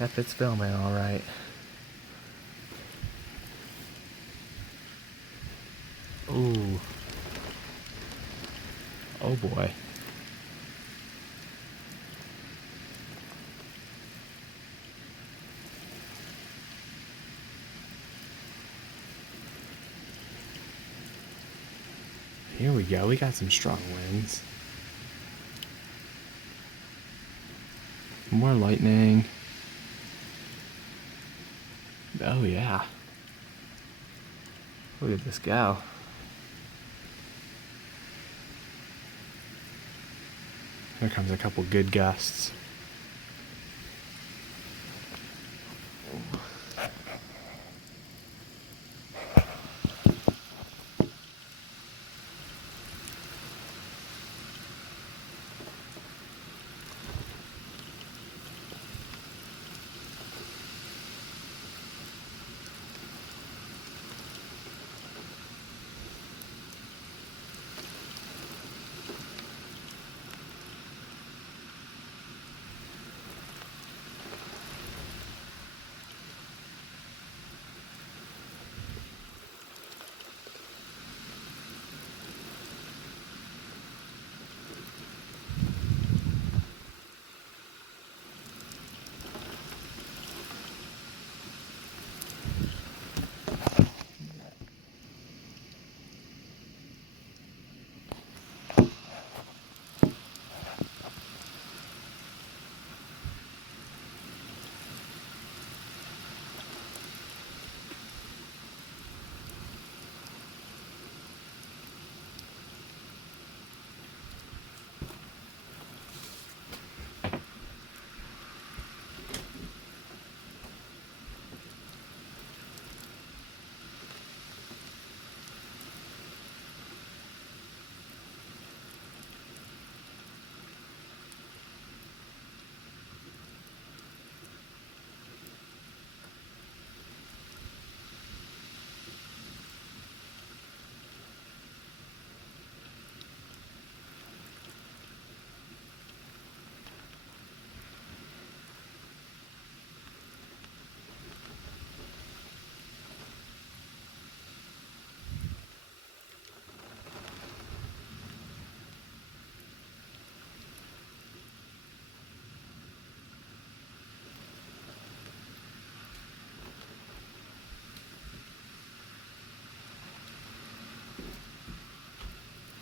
Yep, it's filming all right. Ooh. Oh boy. Here we go. We got some strong winds. More lightning. Oh yeah. Look at this go. Here comes a couple good gusts.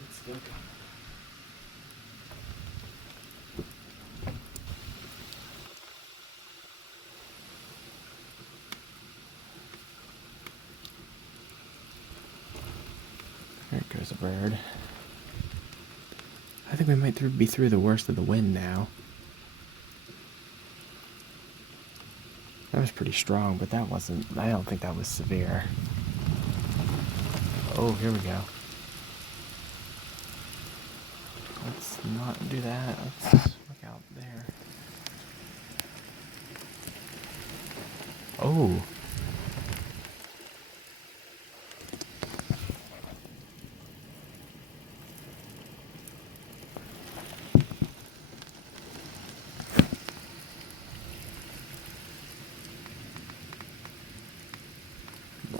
It's still coming. There goes a bird. I think we might be through the worst of the wind now. That was pretty strong, but that wasn't, I don't think that was severe. Oh, here we go. Let's not do that. Let's look out there. Oh.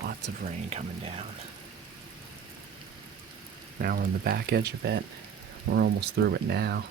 Lots of rain coming down. Now we're on the back edge of it. We're almost through it now.